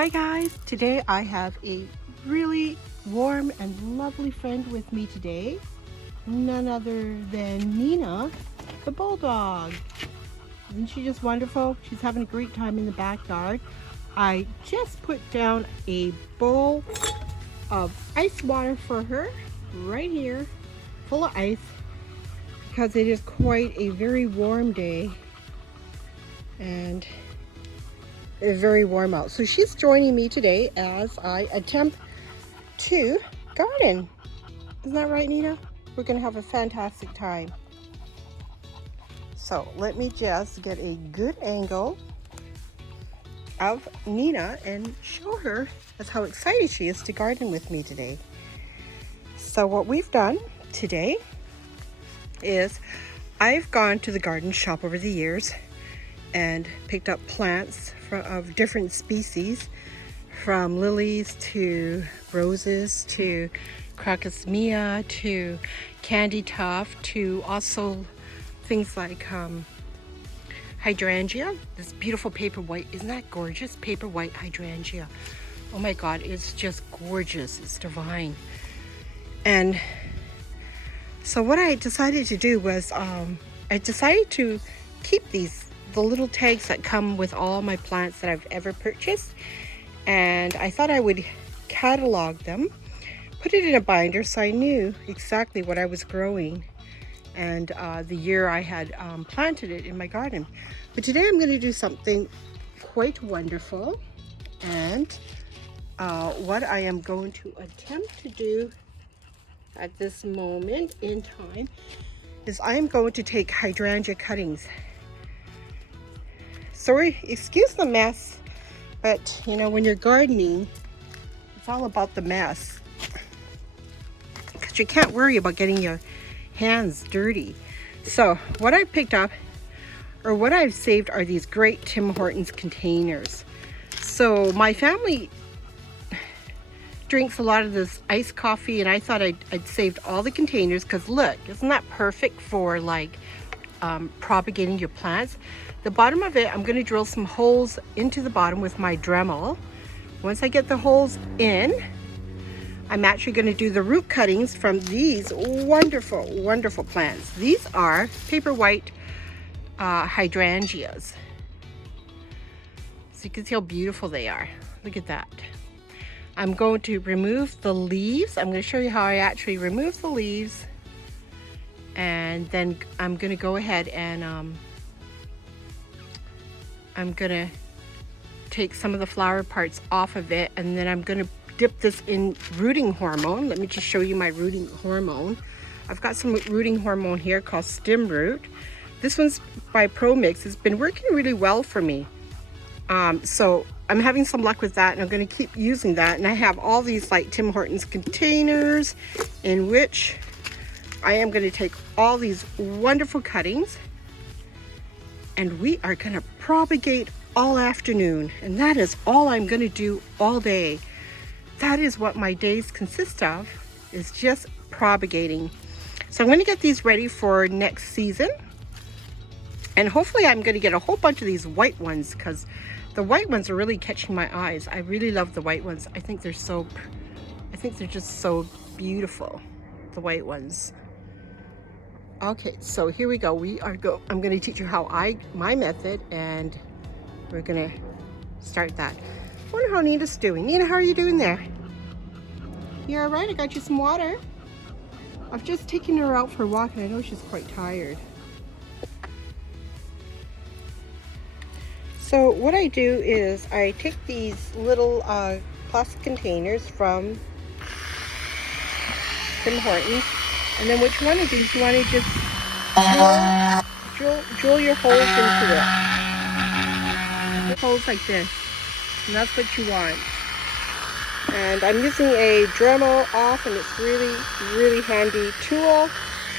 Hi guys, today I have a really warm and lovely friend with me today. None other than Nena the Bulldog. Isn't she just wonderful? She's having a great time in the backyard. I just put down a bowl of ice water for her right here, full of ice, because it is quite a very warm day and it's very warm out. So she's joining me today as I attempt to garden. Isn't that right, Nena? We're gonna have a fantastic time. So let me just get a good angle of Nena and show her that's how excited she is to garden with me today. So what we've done today is I've gone to the garden shop over the years and picked up plants of different species, from lilies to roses to crocosmia to candy tuft to also things like hydrangea, this beautiful paper white. Isn't that gorgeous? Paper white hydrangea. Oh my god, it's just gorgeous. It's divine. And so what I decided to do was I decided to keep the little tags that come with all my plants that I've ever purchased, and I thought I would catalog them, put it in a binder so I knew exactly what I was growing and the year I had planted it in my garden. But today I'm going to do something quite wonderful, and what I am going to attempt to do at this moment in time is I am going to take hydrangea cuttings. Sorry, excuse the mess, but you know, when you're gardening, it's all about the mess, because you can't worry about getting your hands dirty. So what I picked up, or what I've saved, are these great Tim Hortons containers. So my family drinks a lot of this iced coffee, and I thought I'd saved all the containers because look, isn't that perfect for like propagating your plants? The bottom of it, I'm going to drill some holes into the bottom with my Dremel. Once I get the holes in, I'm actually going to do the root cuttings from these wonderful, wonderful plants. These are paper white hydrangeas. So you can see how beautiful they are. Look at that. I'm going to remove the leaves. I'm going to show you how I actually remove the leaves. And then I'm going to go ahead and I'm going to take some of the flower parts off of it, and then I'm going to dip this in rooting hormone. Let me just show you my rooting hormone. I've got some rooting hormone here called Stem Root. This one's by ProMix. It's been working really well for me. So I'm having some luck with that, and I'm going to keep using that. And I have all these like Tim Hortons containers in which I am going to take all these wonderful cuttings, and we are going to propagate all afternoon. And that is all I'm going to do all day. That is what my days consist of, is just propagating. So I'm going to get these ready for next season. And hopefully I'm going to get a whole bunch of these white ones, because the white ones are really catching my eyes. I really love the white ones. I think they're just so beautiful, the white ones. Okay, so here we go. I'm going to teach you my method, and we're going to start that. I wonder how Nena's doing. Nena, how are you doing there? You all right? I got you some water. I've just taken her out for a walk, and I know she's quite tired. So what I do is I take these little plastic containers from Tim Hortons, and then which one of these you want to just drill your holes into it. Holes like this, and that's what you want. And I'm using a Dremel off, and it's really, really handy tool.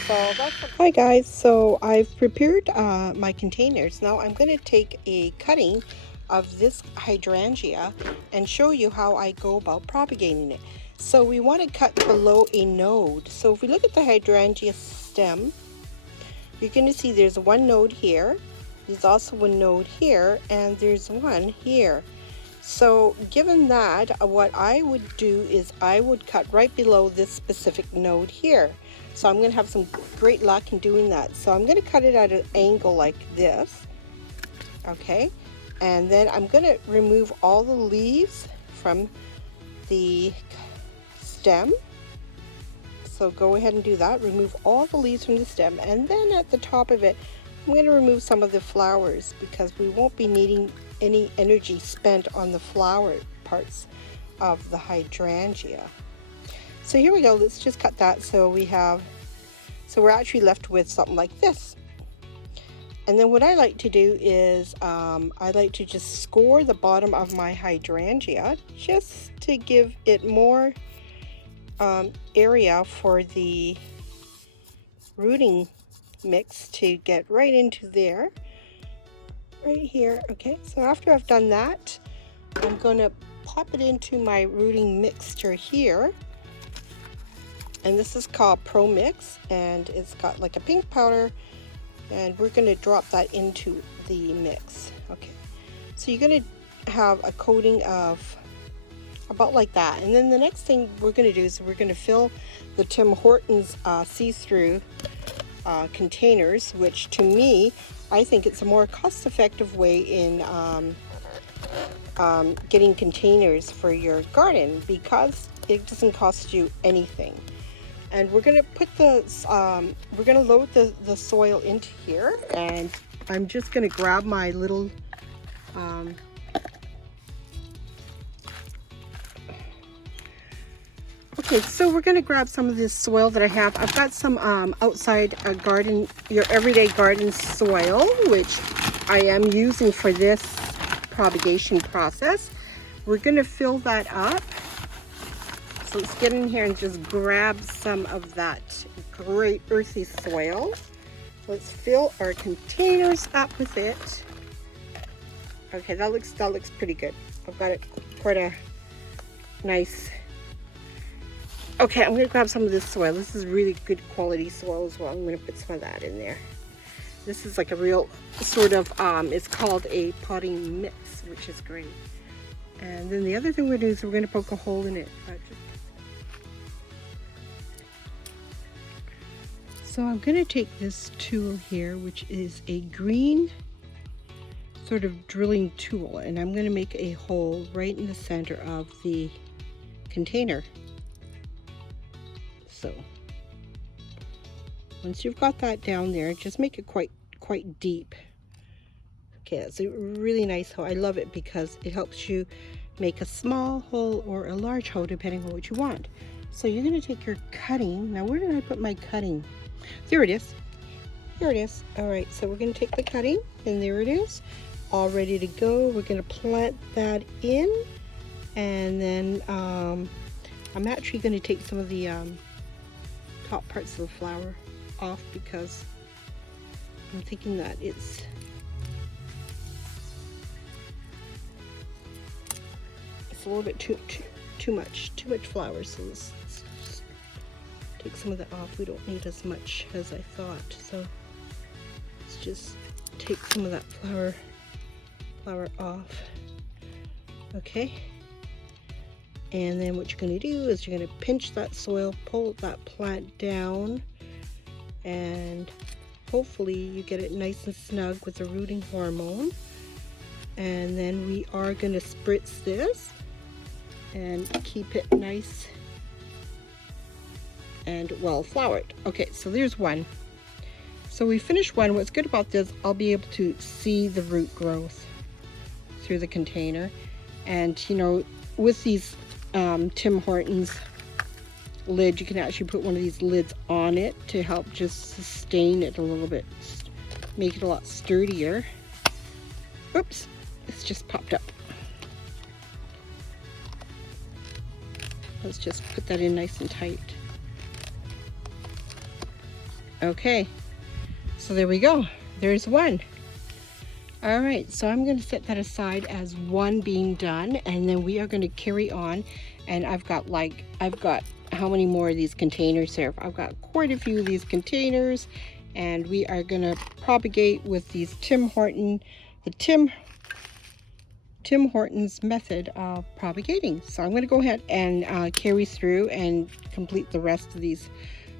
So that's Hi guys, so I've prepared my containers. Now I'm going to take a cutting of this hydrangea and show you how I go about propagating it. So we want to cut below a node. So if we look at the hydrangea stem, you're going to see there's one node here, there's also one node here, and there's one here. So given that, what I would do is I would cut right below this specific node here. So I'm going to have some great luck in doing that. So I'm going to cut it at an angle like this. Okay. And then I'm going to remove all the leaves from the stem. So go ahead and do that. Remove all the leaves from the stem. And then at the top of it, I'm going to remove some of the flowers because we won't be needing any energy spent on the flower parts of the hydrangea. So here we go. Let's just cut that. So we're actually left with something like this. And then what I like to do is I like to just score the bottom of my hydrangea just to give it more area for the rooting mix to get right into there, right here. Okay, so after I've done that, I'm going to pop it into my rooting mixture here. And this is called Pro Mix, and it's got like a pink powder, and we're going to drop that into the mix. Okay, so you're going to have a coating of about like that. And then the next thing we're going to do is we're going to fill the Tim Hortons see-through containers, which to me, I think it's a more cost-effective way in getting containers for your garden because it doesn't cost you anything. And we're going to put we're going to load the soil into here, and I'm just going to grab my little okay, so we're going to grab some of this soil that I have. I've got some outside garden, your everyday garden soil, which I am using for this propagation process. We're going to fill that up. So let's get in here and just grab some of that great earthy soil. Let's fill our containers up with it. Okay, that looks pretty good. I've got it quite a nice. Okay, I'm going to grab some of this soil. This is really good quality soil as well. I'm going to put some of that in there. This is like a real sort of, it's called a potting mix, which is great. And then the other thing we're going to do is we're going to poke a hole in it. So I'm going to take this tool here, which is a green sort of drilling tool, and I'm going to make a hole right in the center of the container. So once you've got that down there, just make it quite deep. Okay, that's a really nice hole. I love it because it helps you make a small hole or a large hole depending on what you want. So you're going to take your cutting. Now where did I put my cutting? There it is. Here it is. All right, so we're going to take the cutting, and there it is, all ready to go. We're going to plant that in, and then I'm actually going to take some of the top parts of the flower off because I'm thinking that it's a little bit too much flowers. So let's take some of that off. We don't need as much as I thought. So let's just take some of that flower off. Okay. And then what you're going to do is you're going to pinch that soil, pull that plant down, and hopefully you get it nice and snug with the rooting hormone. And then we are going to spritz this and keep it nice and well flowered. Okay, so there's one. So we finished one. What's good about this, I'll be able to see the root growth through the container. And you know, with these Tim Hortons lid, you can actually put one of these lids on it to help just sustain it a little bit, make it a lot sturdier. Oops, it's just popped up. Let's just put that in nice and tight. Okay, so there we go. There's one. All right, so I'm going to set that aside as one being done, and then we are going to carry on. And I've got how many more of these containers here? I've got quite a few of these containers, and we are going to propagate with these Tim Horton, the Tim Tim Horton's method of propagating. So I'm going to go ahead and carry through and complete the rest of these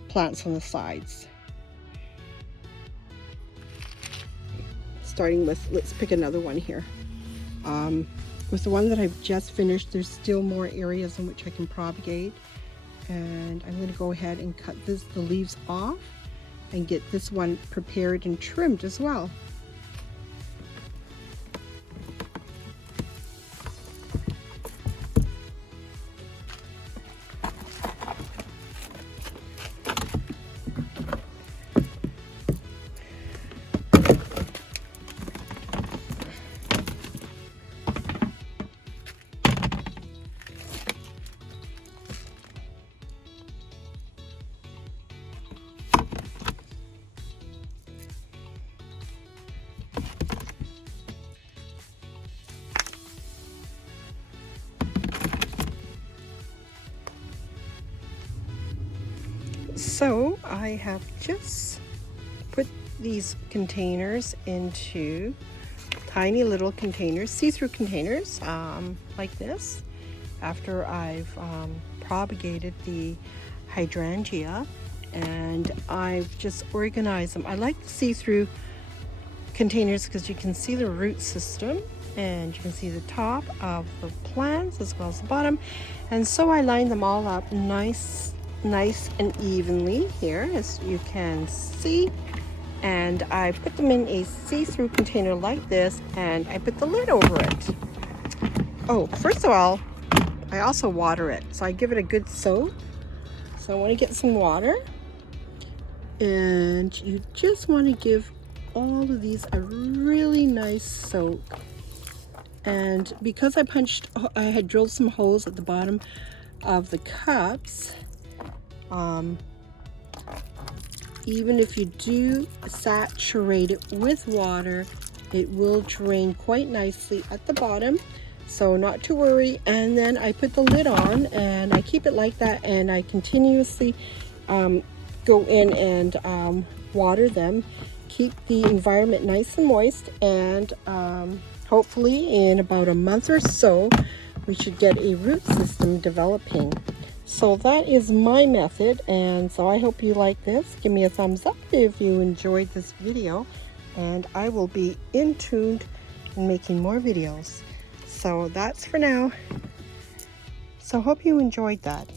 plants on the sides. Starting with, let's pick another one here. With the one that I've just finished, there's still more areas in which I can propagate. And I'm going to go ahead and cut the leaves off and get this one prepared and trimmed as well. So I have just put these containers into tiny little containers, see-through containers, like this, after I've propagated the hydrangea, and I've just organized them. I like the see-through containers because you can see the root system and you can see the top of the plants as well as the bottom, and so I lined them all up nice and evenly here, as you can see, and I put them in a see-through container like this, and I put the lid over it. Oh, first of all, I also water it, so I give it a good soak. So I want to get some water, and you just want to give all of these a really nice soak. And because I had drilled some holes at the bottom of the cups, even if you do saturate it with water, it will drain quite nicely at the bottom, so not to worry. And then I put the lid on and I keep it like that, and I continuously go in and water them, keep the environment nice and moist, and hopefully in about a month or so we should get a root system developing. So that is my method, and so I hope you like this. Give me a thumbs up if you enjoyed this video, and I will be in tuned and making more videos. So that's for now. So hope you enjoyed that.